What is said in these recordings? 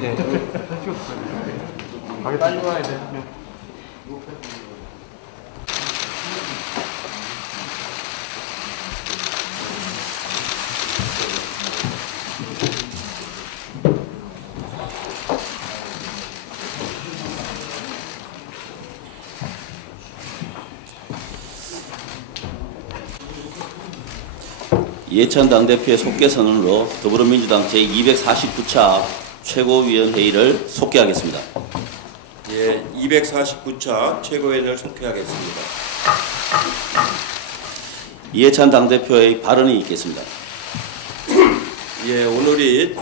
네. 빨리 와야 돼. 네. 이해찬 당대표의 속개 선언으로 더불어민주당 제249차 최고위원회의를 속개하겠습니다. 예, 249차 최고위원회를 속개하겠습니다. 이해찬 당대표의 발언이 있겠습니다. 예, 오늘이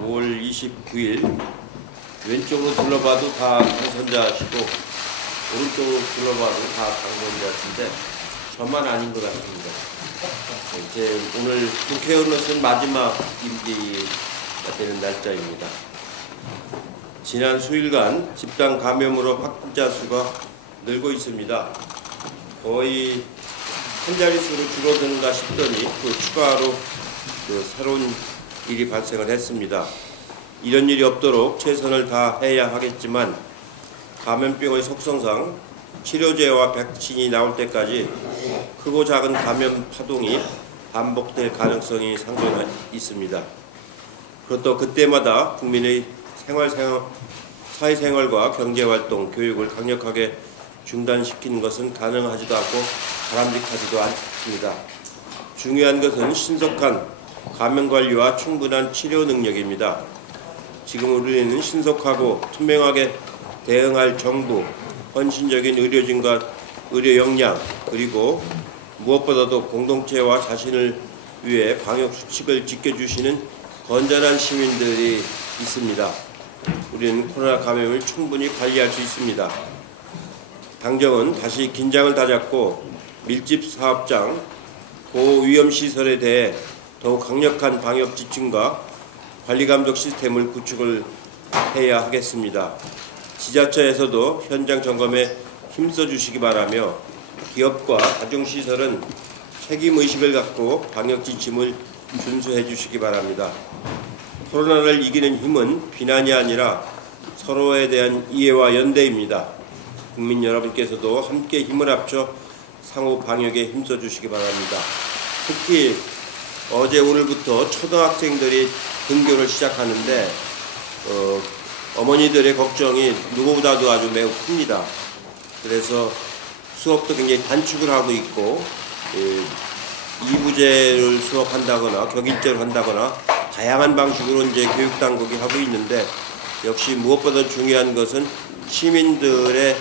5월 29일 왼쪽으로 둘러봐도 다 당선자시고 오른쪽으로 둘러봐도 다 당선자신데 저만 아닌 것 같습니다. 이제 오늘 국회의원으로서는 마지막 임기가 되는 날짜입니다. 지난 수일간 집단 감염으로 확진자 수가 늘고 있습니다. 거의 한 자릿수로 줄어드는가 싶더니 추가로 새로운 일이 발생을 했습니다. 이런 일이 없도록 최선을 다해야 하겠지만 감염병의 속성상 치료제와 백신이 나올 때까지 크고 작은 감염 파동이 반복될 가능성이 상당히 있습니다. 그렇다고 그때마다 국민의 사회생활과 경제활동, 교육을 강력하게 중단시키는 것은 가능하지도 않고 바람직하지도 않습니다. 중요한 것은 신속한 감염관리와 충분한 치료 능력입니다. 지금 우리는 신속하고 투명하게 대응할 정부, 헌신적인 의료진과 의료 역량, 그리고 무엇보다도 공동체와 자신을 위해 방역 수칙을 지켜주시는 건전한 시민들이 있습니다. 우리는 코로나 감염을 충분히 관리할 수 있습니다. 당정은 다시 긴장을 다잡고 밀집 사업장, 고위험 시설에 대해 더욱 강력한 방역 지침과 관리 감독 시스템을 구축을 해야 하겠습니다. 지자체에서도 현장 점검에 힘써 주시기 바라며 기업과 다중시설은 책임의식을 갖고 방역 지침을 준수해 주시기 바랍니다. 코로나를 이기는 힘은 비난이 아니라 서로에 대한 이해와 연대입니다. 국민 여러분께서도 함께 힘을 합쳐 상호 방역에 힘써 주시기 바랍니다. 특히 어제 오늘부터 초등학생들이 등교를 시작하는데 어머니들의 걱정이 누구보다도 아주 매우 큽니다. 그래서 수업도 굉장히 단축을 하고 있고 2부제를 수업한다거나 격일제를 한다거나 다양한 방식으로 이제 교육당국이 하고 있는데 역시 무엇보다 중요한 것은 시민들의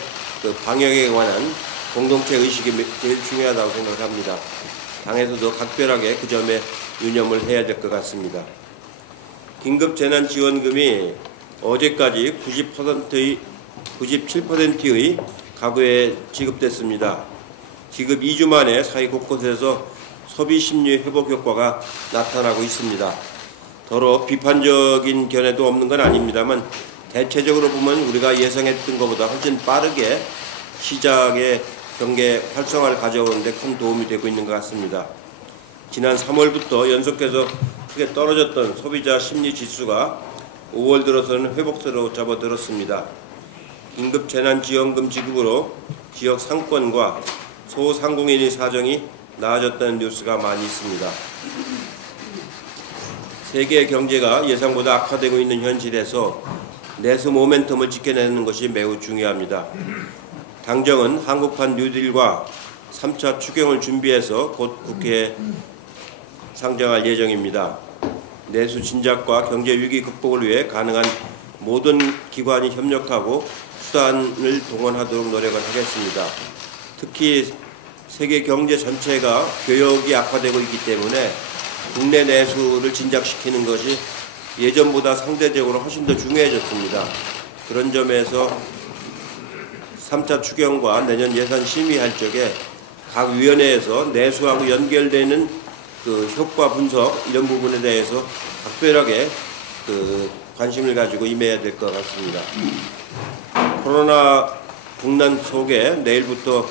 방역에 관한 공동체 의식이 제일 중요하다고 생각합니다. 당에서도 각별하게 그 점에 유념을 해야 될 것 같습니다. 긴급재난지원금이 어제까지 97%의 가구에 지급됐습니다. 지급 2주 만에 사회 곳곳에서 소비 심리 회복 효과가 나타나고 있습니다. 더러 비판적인 견해도 없는 건 아닙니다만 대체적으로 보면 우리가 예상했던 것보다 훨씬 빠르게 시장의 경제 활성화를 가져오는데 큰 도움이 되고 있는 것 같습니다. 지난 3월부터 연속해서 크게 떨어졌던 소비자 심리 지수가 5월 들어서는 회복세로 접어들었습니다. 긴급재난지원금 지급으로 지역 상권과 소상공인의 사정이 나아졌다는 뉴스가 많이 있습니다. 세계 경제가 예상보다 악화되고 있는 현실에서 내수 모멘텀을 지켜내는 것이 매우 중요합니다. 당정은 한국판 뉴딜과 3차 추경을 준비해서 곧 국회에 상정할 예정입니다. 내수 진작과 경제 위기 극복을 위해 가능한 모든 기관이 협력하고 수단을 동원하도록 노력을 하겠습니다. 특히 세계 경제 전체가 교역이 악화되고 있기 때문에 국내 내수를 진작시키는 것이 예전보다 상대적으로 훨씬 더 중요해졌습니다. 그런 점에서 3차 추경과 내년 예산 심의할 적에 각 위원회에서 내수하고 연결되는 효과 분석 이런 부분에 대해서 각별하게 관심을 가지고 임해야 될 것 같습니다. 코로나 국난 속에 내일부터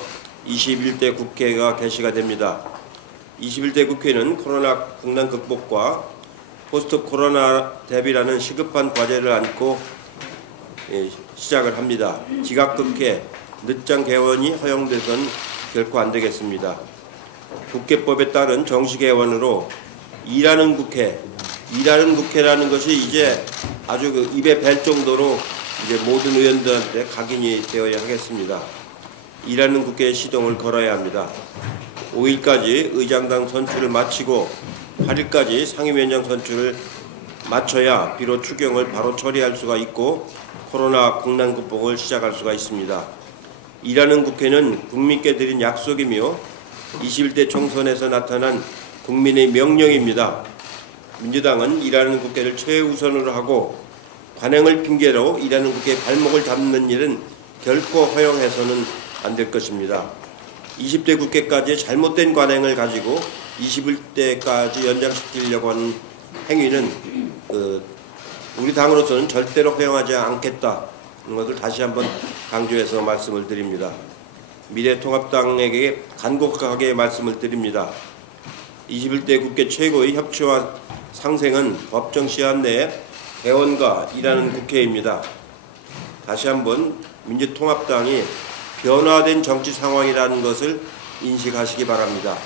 21대 국회가 개시가 됩니다. 21대 국회는 코로나 국난 극복과 포스트 코로나 대비라는 시급한 과제를 안고 시작을 합니다. 지각국회, 늦장 개원이 허용돼선 결코 안 되겠습니다. 국회법에 따른 정식 개원으로 일하는 국회라는 것이 이제 아주 입에 뵐 정도로 이제 모든 의원들한테 각인이 되어야 하겠습니다. 일하는 국회의 시동을 걸어야 합니다. 5일까지 의장당 선출을 마치고 8일까지 상임위원장 선출을 마쳐야 비로 추경을 바로 처리할 수가 있고 코로나 국난 극복을 시작할 수가 있습니다. 일하는 국회는 국민께 드린 약속이며 21대 총선에서 나타난 국민의 명령입니다. 민주당은 일하는 국회를 최우선으로 하고 관행을 핑계로 일하는 국회의 발목을 잡는 일은 결코 허용해서는 안 될 것입니다. 20대 국회까지 잘못된 관행을 가지고 21대까지 연장시키려고 하는 행위는 우리 당으로서는 절대로 허용하지 않겠다는 것을 다시 한번 강조해서 말씀을 드립니다. 미래통합당에게 간곡하게 말씀을 드립니다. 21대 국회 최고의 협치와 상생은 법정 시한 내에 개원과 일하는 국회입니다. 다시 한번 민주통합당이 변화된 정치 상황이라는 것을 인식하시기 바랍니다.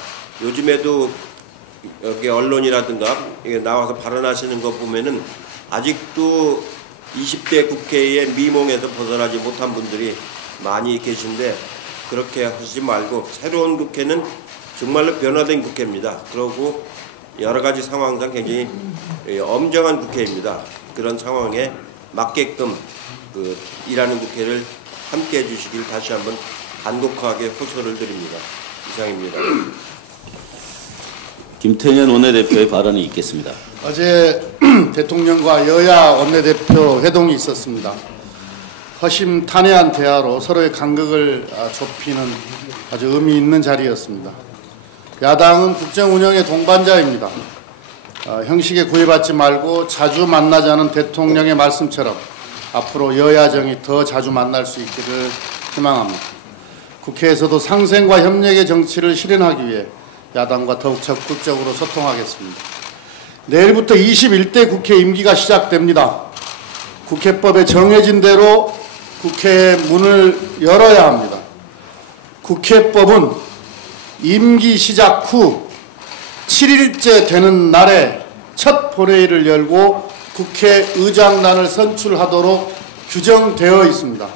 요즘에도 여기 언론이라든가 나와서 발언하시는 것 보면은 아직도 20대 국회의 미몽에서 벗어나지 못한 분들이 많이 계신데 그렇게 하시지 말고 새로운 국회는 정말로 변화된 국회입니다. 그리고 여러 가지 상황상 굉장히 엄정한 국회입니다. 그런 상황에 맞게끔 일하는 국회를 함께 해주시길 다시 한번 간곡하게 호소를 드립니다. 이상입니다. 김태년 원내대표의 발언이 있겠습니다. 어제 대통령과 여야 원내대표 회동이 있었습니다. 허심탄회한 대화로 서로의 간극을 좁히는 아주 의미 있는 자리였습니다. 야당은 국정 운영의 동반자입니다. 형식에 구애받지 말고 자주 만나자는 대통령의 말씀처럼 앞으로 여야정이 더 자주 만날 수 있기를 희망합니다. 국회에서도 상생과 협력의 정치를 실현하기 위해 야당과 더욱 적극적으로 소통하겠습니다. 내일부터 21대 국회 임기가 시작됩니다. 국회법에 정해진 대로 국회의 문을 열어야 합니다. 국회법은 임기 시작 후 7일째 되는 날에 첫 본회의를 열고 국회의장단을 선출하도록 규정되어 있습니다.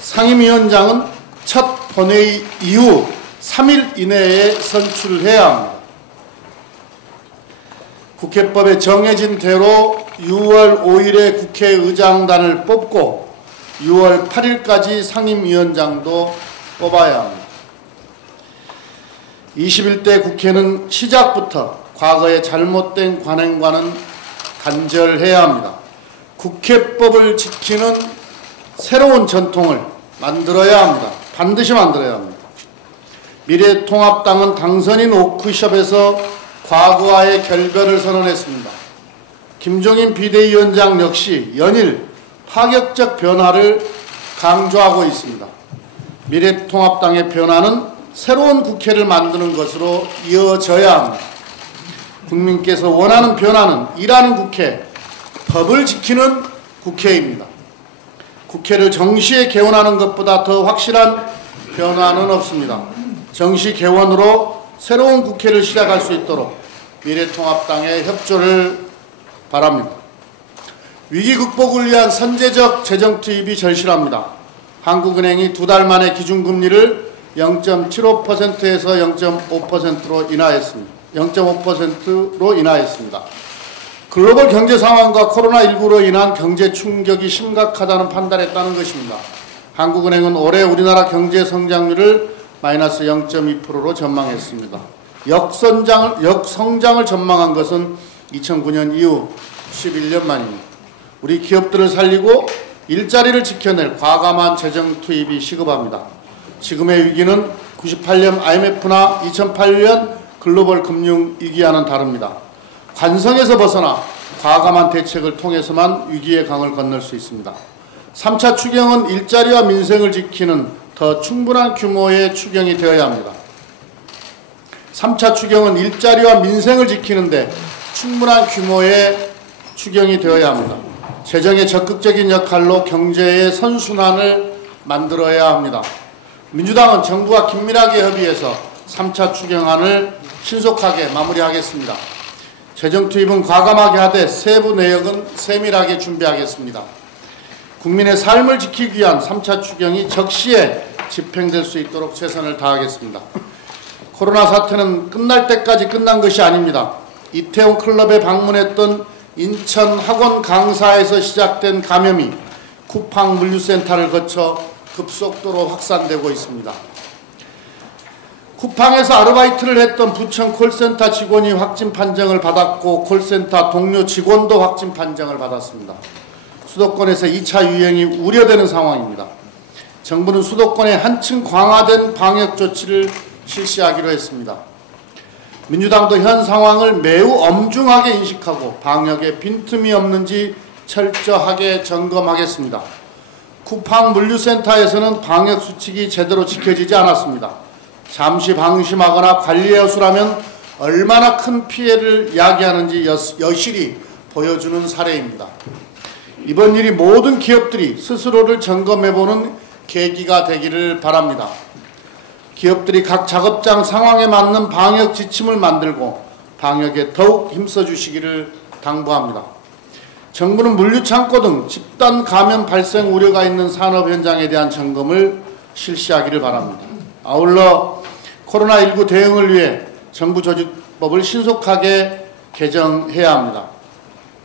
상임위원장은 첫 본회의 이후 3일 이내에 선출해야 합니다. 국회법에 정해진 대로 6월 5일에 국회의장단을 뽑고 6월 8일까지 상임위원장도 뽑아야 합니다. 21대 국회는 시작부터 과거의 잘못된 관행과는 단절해야 합니다. 국회법을 지키는 새로운 전통을 만들어야 합니다. 반드시 만들어야 합니다. 미래통합당은 당선인 워크숍에서 과거와의 결별을 선언했습니다. 김종인 비대위원장 역시 연일 파격적 변화를 강조하고 있습니다. 미래통합당의 변화는 새로운 국회를 만드는 것으로 이어져야 합니다. 국민께서 원하는 변화는 일하는 국회, 법을 지키는 국회입니다. 국회를 정시에 개원하는 것보다 더 확실한 변화는 없습니다. 정시 개원으로 새로운 국회를 시작할 수 있도록 미래통합당의 협조를 바랍니다. 위기 극복을 위한 선제적 재정 투입이 절실합니다. 한국은행이 2달 만에 기준금리를 0.75%에서 0.5%로 인하했습니다. 글로벌 경제 상황과 코로나19로 인한 경제 충격이 심각하다는 판단했다는 것입니다. 한국은행은 올해 우리나라 경제 성장률을 마이너스 0.2%로 전망했습니다. 역성장을 전망한 것은 2009년 이후 11년 만입니다. 우리 기업들을 살리고 일자리를 지켜낼 과감한 재정 투입이 시급합니다. 지금의 위기는 98년 IMF나 2008년 글로벌 금융위기와는 다릅니다. 관성에서 벗어나 과감한 대책을 통해서만 위기의 강을 건널 수 있습니다. 3차 추경은 일자리와 민생을 지키는 더 충분한 규모의 추경이 되어야 합니다. 3차 추경은 일자리와 민생을 지키는데 충분한 규모의 추경이 되어야 합니다. 재정의 적극적인 역할로 경제의 선순환을 만들어야 합니다. 민주당은 정부와 긴밀하게 협의해서 3차 추경안을 신속하게 마무리하겠습니다. 재정 투입은 과감하게 하되 세부 내역은 세밀하게 준비하겠습니다. 국민의 삶을 지키기 위한 3차 추경이 적시에 집행될 수 있도록 최선을 다하겠습니다. 코로나 사태는 끝날 때까지 끝난 것이 아닙니다. 이태원 클럽에 방문했던 인천 학원 강사에서 시작된 감염이 쿠팡 물류센터를 거쳐 급속도로 확산되고 있습니다. 쿠팡에서 아르바이트를 했던 부천 콜센터 직원이 확진 판정을 받았고 콜센터 동료 직원도 확진 판정을 받았습니다. 수도권에서 2차 유행이 우려되는 상황입니다. 정부는 수도권에 한층 강화된 방역 조치를 실시하기로 했습니다. 민주당도 현 상황을 매우 엄중하게 인식하고 방역에 빈틈이 없는지 철저하게 점검하겠습니다. 쿠팡 물류센터에서는 방역 수칙이 제대로 지켜지지 않았습니다. 잠시 방심하거나 관리 여수라면 얼마나 큰 피해를 야기하는지 여실히 보여주는 사례입니다. 이번 일이 모든 기업들이 스스로를 점검해보는 계기가 되기를 바랍니다. 기업들이 각 작업장 상황에 맞는 방역 지침을 만들고 방역에 더욱 힘써 주시기를 당부합니다. 정부는 물류창고 등 집단 감염 발생 우려가 있는 산업 현장에 대한 점검을 실시하기를 바랍니다. 아울러 코로나19 대응을 위해 정부 조직법을 신속하게 개정해야 합니다.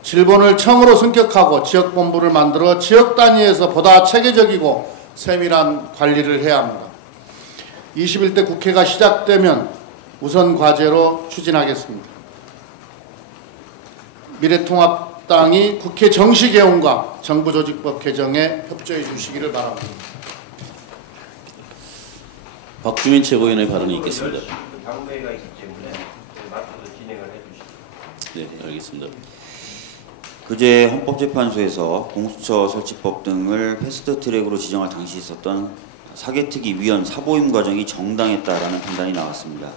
질본을 청으로 승격하고 지역본부를 만들어 지역 단위에서 보다 체계적이고 세밀한 관리를 해야 합니다. 21대 국회가 시작되면 우선 과제로 추진하겠습니다. 미래통합당이 국회 정시 개원과 정부 조직법 개정에 협조해 주시기를 바랍니다. 박주민 최고위원의 발언이 있겠습니다. 당무회가 있기 때문에 맡아서 진행을 해주시죠. 네, 알겠습니다. 그제 헌법재판소에서 공수처 설치법 등을 패스트트랙으로 지정할 당시 있었던 사개특위 위원 사보임 과정이 정당했다라는 판단이 나왔습니다.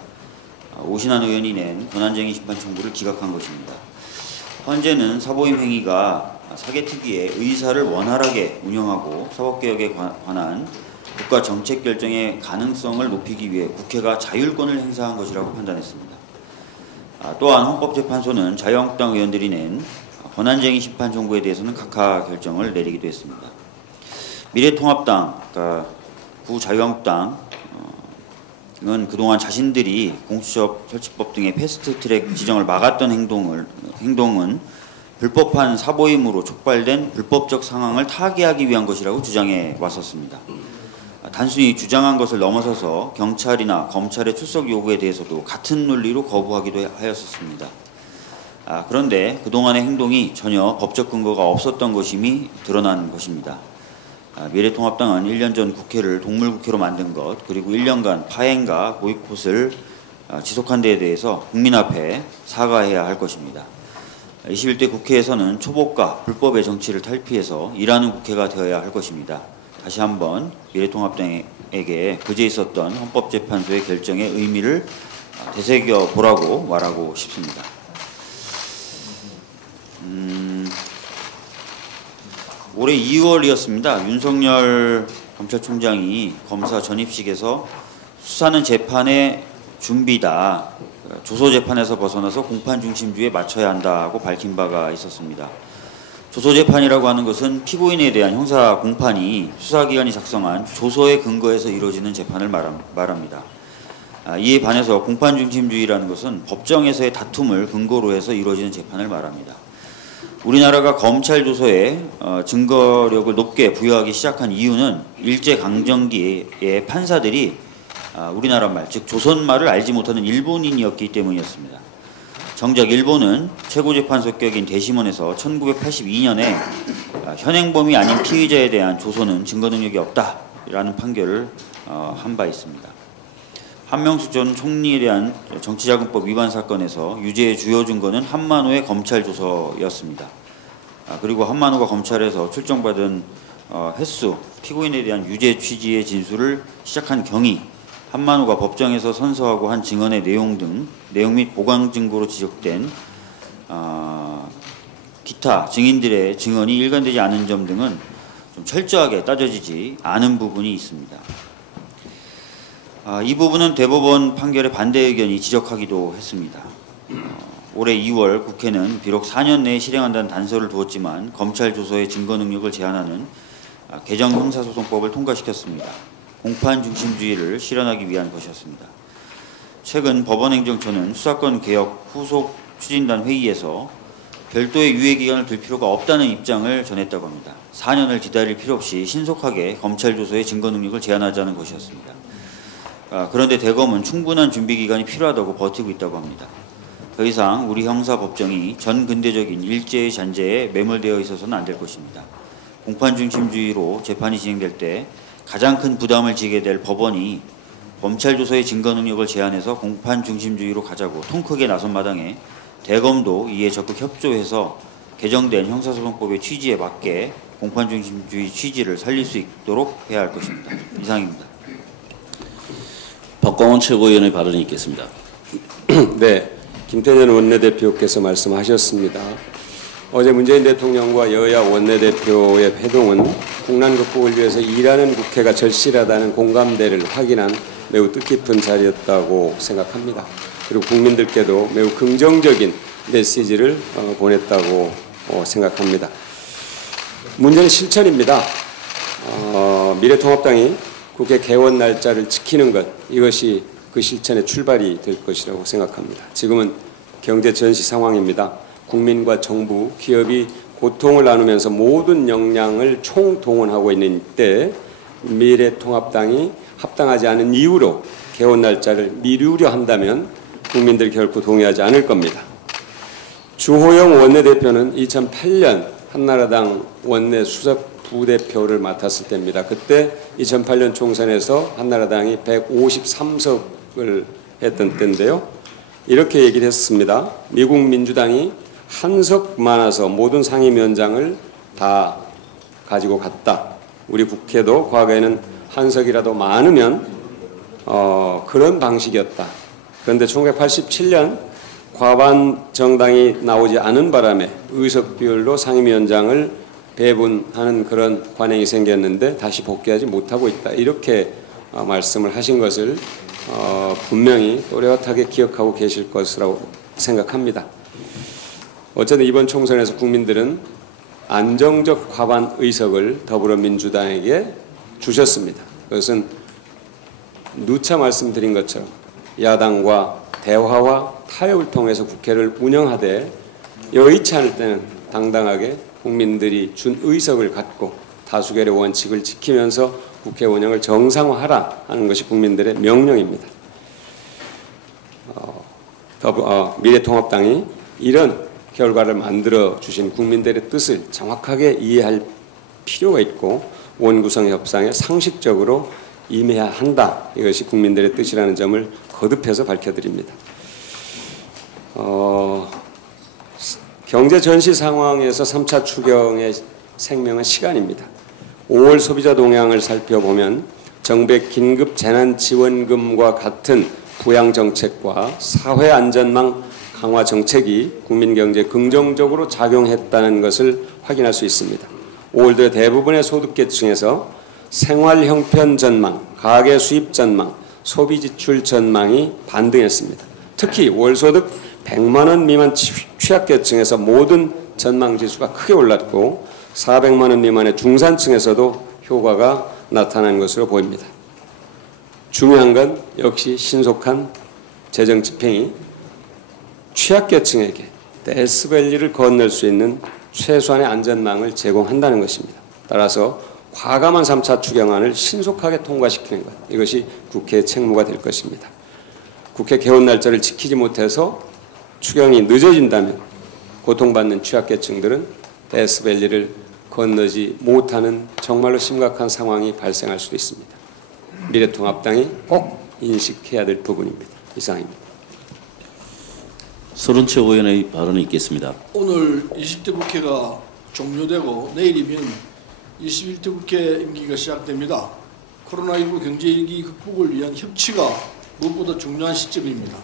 오신환 의원이 낸 권한쟁의 심판 청구를 기각한 것입니다. 헌재는 사보임 행위가 사개특위의 의사를 원활하게 운영하고 사법개혁에 관한 국가 정책 결정의 가능성을 높이기 위해 국회가 자율권을 행사한 것이라고 판단했습니다. 또한 헌법재판소는 자유한국당 의원들이 낸 권한쟁의 심판 청구에 대해서는 각하 결정을 내리기도 했습니다. 미래통합당, 그러니까 구자유한국당은 그동안 자신들이 공수처 설치법 등의 패스트트랙 지정을 막았던 행동은 불법한 사보임으로 촉발된 불법적 상황을 타개하기 위한 것이라고 주장해 왔었습니다. 단순히 주장한 것을 넘어서서 경찰이나 검찰의 출석 요구에 대해서도 같은 논리로 거부하기도 하였었습니다. 그런데 그동안의 행동이 전혀 법적 근거가 없었던 것임이 드러난 것입니다. 미래통합당은 1년 전 국회를 동물국회로 만든 것, 그리고 1년간 파행과 보이콧을 지속한 데에 대해서 국민 앞에 사과해야 할 것입니다. 21대 국회에서는 초법과 불법의 정치를 탈피해서 일하는 국회가 되어야 할 것입니다. 다시 한번 미래통합당에게 그제 있었던 헌법재판소의 결정의 의미를 되새겨 보라고 말하고 싶습니다. 올해 2월이었습니다. 윤석열 검찰총장이 검사 전입식에서 수사는 재판의 준비다. 조소재판에서 벗어나서 공판 중심주의에 맞춰야 한다고 밝힌 바가 있었습니다. 조소재판이라고 하는 것은 피고인에 대한 형사 공판이 수사기관이 작성한 조서에 근거해서 이루어지는 재판을 말합니다. 이에 반해서 공판 중심주의라는 것은 법정에서의 다툼을 근거로 해서 이루어지는 재판을 말합니다. 우리나라가 검찰 조서에 증거력을 높게 부여하기 시작한 이유는 일제강점기의 판사들이 우리나라 말, 즉 조선말을 알지 못하는 일본인이었기 때문이었습니다. 정작 일본은 최고재판소격인 대심원에서 1982년에 현행범이 아닌 피의자에 대한 조서는 증거 능력이 없다라는 판결을 한 바 있습니다. 한명숙 전 총리에 대한 정치자금법 위반 사건에서 유죄의 주요 증거는 한만호의 검찰 조서였습니다. 그리고 한만호가 검찰에서 출정받은 횟수, 피고인에 대한 유죄 취지의 진술을 시작한 경위, 한만호가 법정에서 선서하고 한 증언의 내용 등 내용 및 보강 증거로 지적된 기타 증인들의 증언이 일관되지 않은 점 등은 좀 철저하게 따져지지 않은 부분이 있습니다. 이 부분은 대법원 판결에 반대 의견이 지적하기도 했습니다. 올해 2월 국회는 비록 4년 내에 실행한다는 단서를 두었지만 검찰 조서의 증거 능력을 제한하는 개정 형사소송법을 통과시켰습니다. 공판 중심주의를 실현하기 위한 것이었습니다. 최근 법원행정처는 수사권 개혁 후속 추진단 회의에서 별도의 유예 기간을 둘 필요가 없다는 입장을 전했다고 합니다. 4년을 기다릴 필요 없이 신속하게 검찰 조서의 증거 능력을 제한하자는 것이었습니다. 그런데 대검은 충분한 준비 기간이 필요하다고 버티고 있다고 합니다. 더 이상 우리 형사법정이 전근대적인 일제의 잔재에 매몰되어 있어서는 안 될 것입니다. 공판 중심주의로 재판이 진행될 때 가장 큰 부담을 지게 될 법원이 검찰 조서의 증거 능력을 제한해서 공판 중심주의로 가자고 통 크게 나선 마당에 대검도 이에 적극 협조해서 개정된 형사소송법의 취지에 맞게 공판 중심주의 취지를 살릴 수 있도록 해야 할 것입니다. 이상입니다. 박광원 최고위원의 발언이 있겠습니다. 네, 김태년 원내대표께서 말씀하셨습니다. 어제 문재인 대통령과 여야 원내대표의 회동은 국난 극복을 위해서 일하는 국회가 절실하다는 공감대를 확인한 매우 뜻깊은 자리였다고 생각합니다. 그리고 국민들께도 매우 긍정적인 메시지를 보냈다고 생각합니다. 문제는 실천입니다. 미래통합당이 국회 개원 날짜를 지키는 것, 이것이 그 실천의 출발이 될 것이라고 생각합니다. 지금은 경제 전시 상황입니다. 국민과 정부, 기업이 고통을 나누면서 모든 역량을 총동원하고 있는 때 미래통합당이 합당하지 않은 이유로 개원 날짜를 미루려 한다면 국민들 결코 동의하지 않을 겁니다. 주호영 원내대표는 2008년 한나라당 원내 수석 부대표를 맡았을 때입니다. 그때 2008년 총선에서 한나라당이 153석을 했던 때인데요. 이렇게 얘기를 했습니다. 미국 민주당이 한 석 많아서 모든 상임위원장을 다 가지고 갔다. 우리 국회도 과거에는 한 석이라도 많으면 그런 방식이었다. 그런데 1987년 과반 정당이 나오지 않은 바람에 의석 비율로 상임위원장을 배분하는 그런 관행이 생겼는데 다시 복귀하지 못하고 있다. 이렇게 말씀을 하신 것을 분명히 또렷하게 기억하고 계실 것이라고 생각합니다. 어쨌든 이번 총선에서 국민들은 안정적 과반 의석을 더불어민주당에게 주셨습니다. 그것은 누차 말씀드린 것처럼 야당과 대화와 타협을 통해서 국회를 운영하되 여의치 않을 때는 당당하게 국민들이 준 의석을 갖고 다수결의 원칙을 지키면서 국회 운영을 정상화하라 하는 것이 국민들의 명령입니다. 미래통합당이 이런 결과를 만들어 주신 국민들의 뜻을 정확하게 이해할 필요가 있고 원구성 협상에 상식적으로 임해야 한다. 이것이 국민들의 뜻이라는 점을 거듭해서 밝혀드립니다. 경제 전시 상황에서 3차 추경의 생명은 시간입니다. 5월 소비자 동향을 살펴보면 정부의 긴급 재난지원금과 같은 부양정책과 사회안전망 강화 정책이 국민 경제에 긍정적으로 작용했다는 것을 확인할 수 있습니다. 5월 들어 대부분의 소득계층에서 생활 형편 전망, 가계 수입 전망, 소비 지출 전망이 반등했습니다. 특히 월소득 100만 원 미만 취약계층에서 모든 전망 지수가 크게 올랐고 400만 원 미만의 중산층에서도 효과가 나타난 것으로 보입니다. 중요한 건 역시 신속한 재정 집행이 취약계층에게 데스밸리를 건널 수 있는 최소한의 안전망을 제공한다는 것입니다. 따라서 과감한 3차 추경안을 신속하게 통과시키는 것, 이것이 국회의 책무가 될 것입니다. 국회 개원 날짜를 지키지 못해서 추경이 늦어진다면 고통받는 취약계층들은 데스밸리를 건너지 못하는 정말로 심각한 상황이 발생할 수도 있습니다. 미래통합당이 꼭 인식해야 될 부분입니다. 이상입니다. 서른 최고위원의 발언이 있겠습니다. 오늘 20대 국회가 종료되고 내일이면 21대 국회 임기가 시작됩니다. 코로나19 경제위기 극복을 위한 협치가 무엇보다 중요한 시점입니다.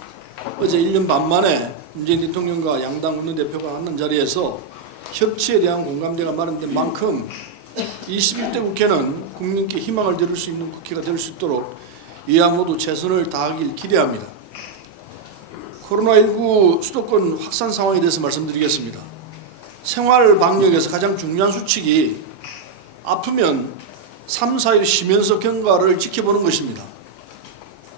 어제 1년 반 만에 문재인 대통령과 양당 원내대표가 하는 자리에서 협치에 대한 공감대가 마련된 만큼 21대 국회는 국민께 희망을 드릴 수 있는 국회가 될 수 있도록 여야 모두 최선을 다하길 기대합니다. 코로나19 수도권 확산 상황에 대해서 말씀드리겠습니다. 생활 방역에서 가장 중요한 수칙이 아프면 3, 4일 쉬면서 경과를 지켜보는 것입니다.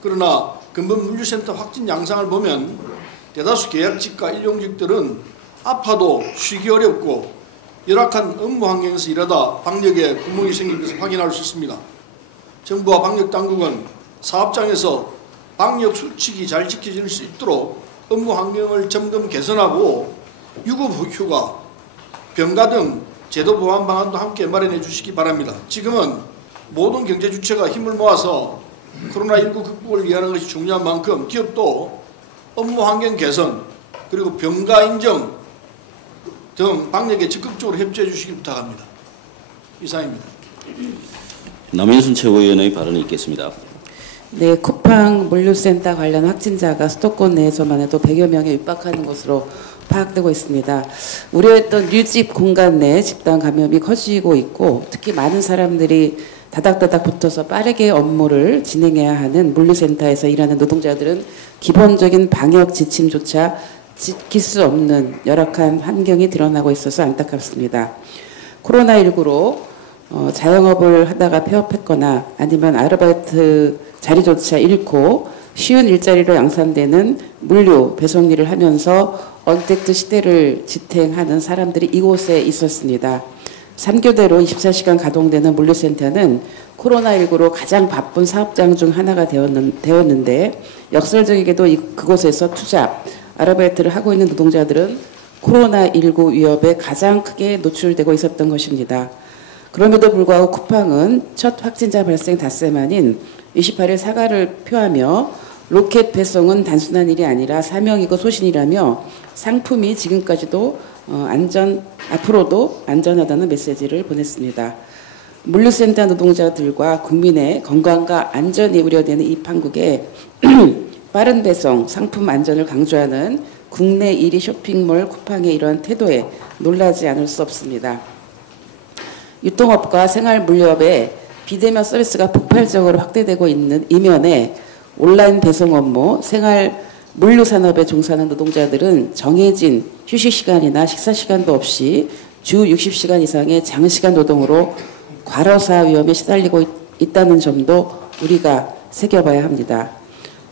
그러나 근본 물류센터 확진 양상을 보면 대다수 계약직과 일용직들은 아파도 쉬기 어렵고 열악한 업무 환경에서 일하다 방역에 구멍이 생긴 것을 확인할 수 있습니다. 정부와 방역당국은 사업장에서 방역 수칙이 잘 지켜질 수 있도록 업무 환경을 점검 개선하고 유급휴가, 병가 등 제도 보완 방안도 함께 마련해 주시기 바랍니다. 지금은 모든 경제 주체가 힘을 모아서 코로나19 극복을 위하는 것이 중요한 만큼 기업도 업무 환경 개선 그리고 병가 인정 등 방역에 적극적으로 협조해 주시기 부탁합니다. 이상입니다. 남인순 최고위원의 발언이 있겠습니다. 네, 쿠팡 물류센터 관련 확진자가 수도권 내에서만 해도 100여 명에 육박하는 것으로 파악되고 있습니다. 우려했던 류집 공간 내 집단 감염이 커지고 있고 특히 많은 사람들이 다닥다닥 붙어서 빠르게 업무를 진행해야 하는 물류센터에서 일하는 노동자들은 기본적인 방역 지침조차 지킬 수 없는 열악한 환경이 드러나고 있어서 안타깝습니다. 코로나19로 자영업을 하다가 폐업했거나 아니면 아르바이트 자리조차 잃고 쉬운 일자리로 양산되는 물류 배송 일을 하면서 언택트 시대를 지탱하는 사람들이 이곳에 있었습니다. 3교대로 24시간 가동되는 물류센터는 코로나19로 가장 바쁜 사업장 중 하나가 되었는데 역설적이게도 그곳에서 투잡, 아르바이트를 하고 있는 노동자들은 코로나19 위협에 가장 크게 노출되고 있었던 것입니다. 그럼에도 불구하고 쿠팡은 첫 확진자 발생 닷새 만인 28일 사과를 표하며 로켓 배송은 단순한 일이 아니라 사명이고 소신이라며 상품이 지금까지도 앞으로도 안전하다는 메시지를 보냈습니다. 물류센터 노동자들과 국민의 건강과 안전이 우려되는 이 판국에 빠른 배송, 상품 안전을 강조하는 국내 1위 쇼핑몰 쿠팡의 이러한 태도에 놀라지 않을 수 없습니다. 유통업과 생활물류업의 비대면 서비스가 폭발적으로 확대되고 있는 이면에 온라인 배송 업무, 생활물류 산업에 종사하는 노동자들은 정해진 휴식시간이나 식사시간도 없이 주 60시간 이상의 장시간 노동으로 과로사 위험에 시달리고 있다는 점도 우리가 새겨봐야 합니다.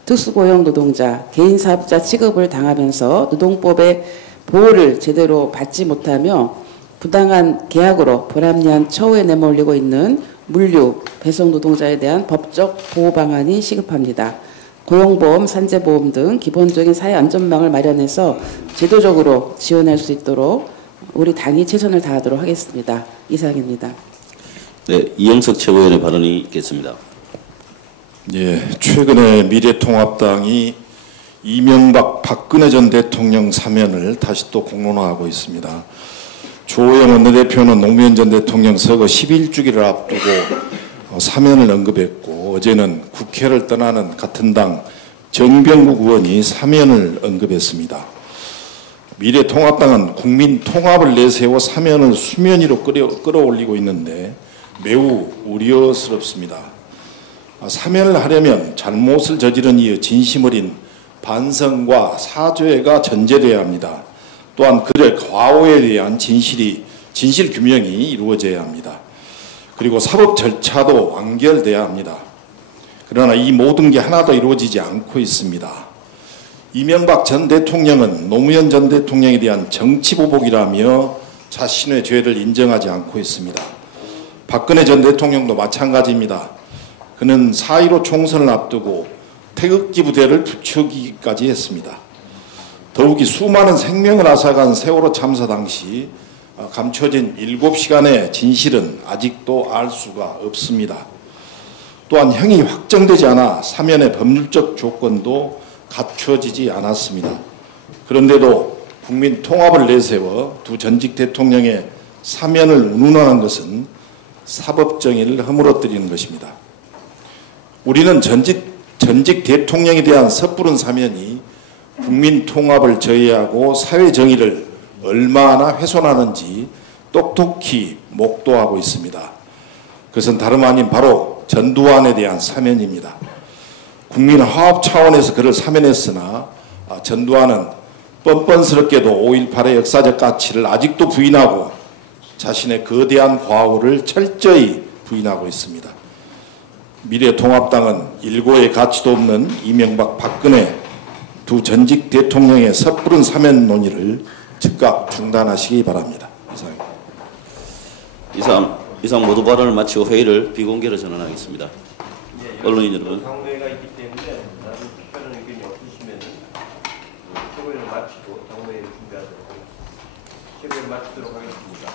특수고용 노동자, 개인사업자 취급을 당하면서 노동법의 보호를 제대로 받지 못하며 부당한 계약으로 불합리한 처우에 내몰리고 있는 물류, 배송 노동자에 대한 법적 보호 방안이 시급합니다. 고용보험, 산재보험 등 기본적인 사회안전망을 마련해서 제도적으로 지원할 수 있도록 우리 당이 최선을 다하도록 하겠습니다. 이상입니다. 네, 이영석 최고위원의 발언이 있겠습니다. 예, 최근에 미래통합당이 이명박 박근혜 전 대통령 사면을 다시 또 공론화하고 있습니다. 조호영 원내대표는 노무현 전 대통령 서거 11주기를 앞두고 사면을 언급했고 어제는 국회를 떠나는 같은 당 정병국 의원이 사면을 언급했습니다. 미래통합당은 국민 통합을 내세워 사면을 수면 위로 끌어올리고 있는데 매우 우려스럽습니다. 사면을 하려면 잘못을 저지른 이유 진심 어린 반성과 사죄가 전제되어야 합니다. 또한 그들의 과오에 대한 진실 규명이 이루어져야 합니다. 그리고 사법 절차도 완결돼야 합니다. 그러나 이 모든 게 하나도 이루어지지 않고 있습니다. 이명박 전 대통령은 노무현 전 대통령에 대한 정치보복이라며 자신의 죄를 인정하지 않고 있습니다. 박근혜 전 대통령도 마찬가지입니다. 그는 4.15 총선을 앞두고 태극기 부대를 부추기기까지 했습니다. 더욱이 수많은 생명을 앗아간 세월호 참사 당시 감춰진 7시간의 진실은 아직도 알 수가 없습니다. 또한 형이 확정되지 않아 사면의 법률적 조건도 갖춰지지 않았습니다. 그런데도 국민 통합을 내세워 두 전직 대통령의 사면을 운운하는 것은 사법 정의를 허물어뜨리는 것입니다. 우리는 전직 대통령에 대한 섣부른 사면이 국민 통합을 저해하고 사회 정의를 얼마나 훼손하는지 똑똑히 목도하고 있습니다. 그것은 다름 아닌 바로 전두환에 대한 사면입니다. 국민 화합 차원에서 그를 사면했으나 전두환은 뻔뻔스럽게도 5.18의 역사적 가치를 아직도 부인하고 자신의 거대한 과오를 철저히 부인하고 있습니다. 미래통합당은 일고의 가치도 없는 이명박 박근혜 두 전직 대통령의 섣부른 사면 논의를 즉각 중단하시기 바랍니다. 이상입니다. 이상 모두 발언을 마치고 회의를 비공개로 전환하겠습니다. 언론인 여러분. 당회가 있기 때문에 나도 특별한 의견이 없으시면 최고위를 마치고 당회를 준비하도록 하겠습니다. 최고위를 마치도록 하겠습니다.